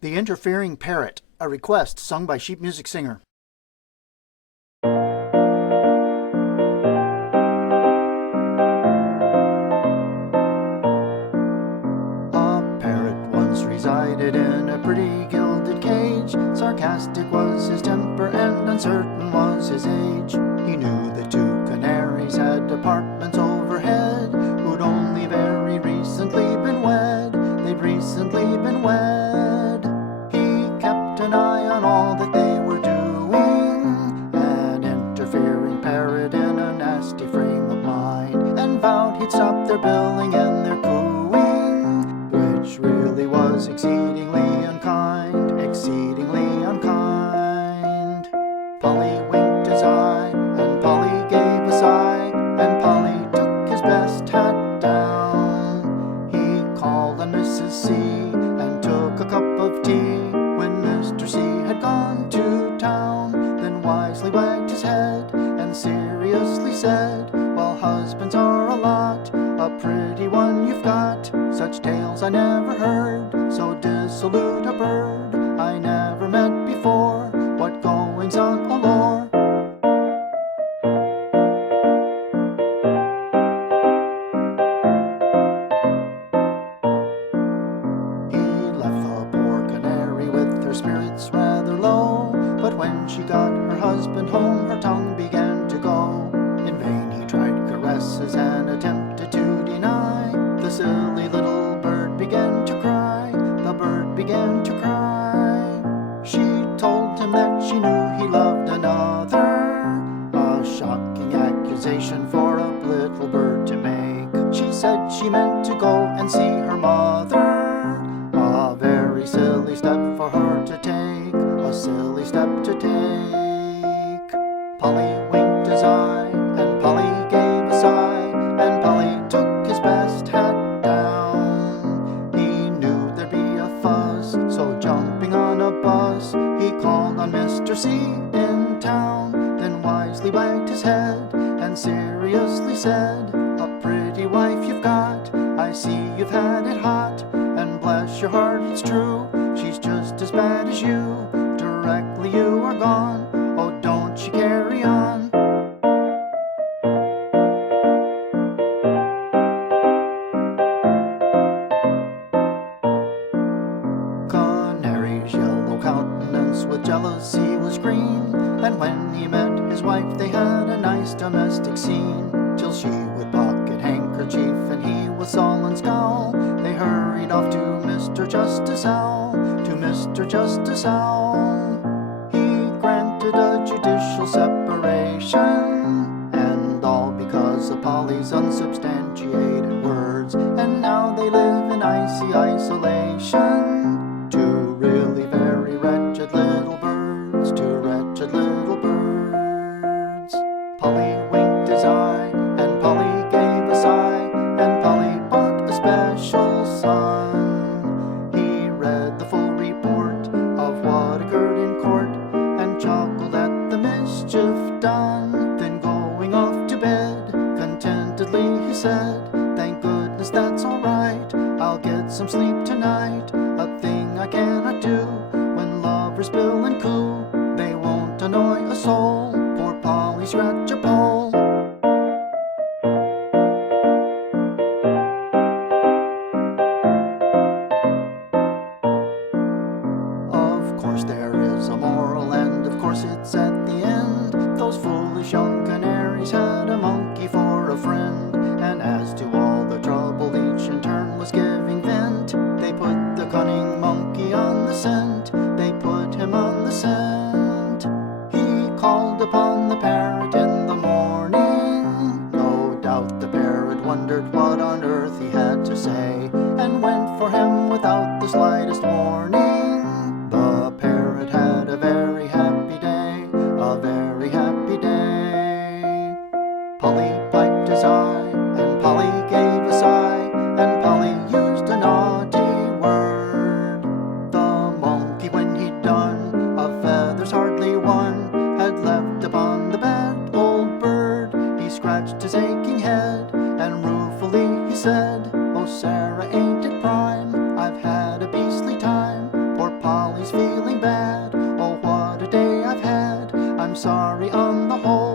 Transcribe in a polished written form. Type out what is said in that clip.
The Interfering Parrot, a request sung by sheet music singer. A parrot once resided in a pretty gilded cage. Sarcastic was his temper and uncertain was his age. He knew the two canaries had apartments overhead, who'd only very recently been wed. They'd recently been wed. He kept an eye on all that they were doing, an interfering parrot in a nasty frame of mind, and vowed he'd stop their billing and their cooing, which really was exceedingly unkind, exceedingly unkind. Polly winked his eye, and Polly gave a sigh, and Polly took his best hat down. He called on Mrs. C and took a cup of tea. When Mr. C had gone to town, then wisely wagged his head and seriously said, "Well, husbands are a lot, a pretty one you've got. Such tales I never heard, so dissolute a bird I never met before. What goings on allure?" Her spirits rather low, but when she got her husband home, her tongue began to go. In vain he tried caresses and attempted to deny. The silly little bird began to cry, the bird began to cry. She told him that she knew he loved another, a shocking accusation for a little bird to make. She said she meant to go and see her mother, a very silly step for her to take, a silly step to take. Polly winked his eye, and Polly gave a sigh, and Polly took his best hat down. He knew there'd be a fuzz, so jumping on a bus, he called on Mr. C in town, then wisely wagged his head and seriously said, "A pretty wife you've got, I see you've had it hot, and bless your heart it's true, she's just as bad as you. Directly you are gone, oh don't you carry on." Canary's yellow countenance with jealousy was green, and when he met his wife they had a nice domestic scene, till she would pocket handkerchief and he with sullen scowl. They hurried off to Mr. Justice Owl, to Mr. Justice Owl. He granted a judicial separation, and all because of Polly's unsubstantiated words, and now they live in icy isolation. Two really very wretched little birds, two wretched little birds. Polly winked his eye, and Polly gave a sigh, and Polly bought a special sun. He read the full report of what occurred in court, and chuckled at the mischief done. Then going off to bed, contentedly he said, "Thank goodness that's all right, I'll get some sleep tonight. A thing I cannot do when lovers bill and coo. They won't annoy a soul, poor Polly scratch a pole." Of course there is a moral, and of course it's at the end. Those foolish young canaries had a monkey for a friend, and as to all the trouble each in turn was giving vent, they put the cunning monkey on the scent, they put him on the scent. He called upon the parrot in the morning. No doubt the parrot wondered what on earth he had to say, and went for him without the slightest warning. The parrot had a very happy day, a very happy day. Polly piped his eye, and Polly gave a sigh, and Polly used a naughty word. The monkey, when he'd done, of feathers hardly one, had left upon the bed old bird. He scratched his aching head, and ruefully he said, "Oh Sarah, ain't it prime? I've had a beastly time. sorry on the whole.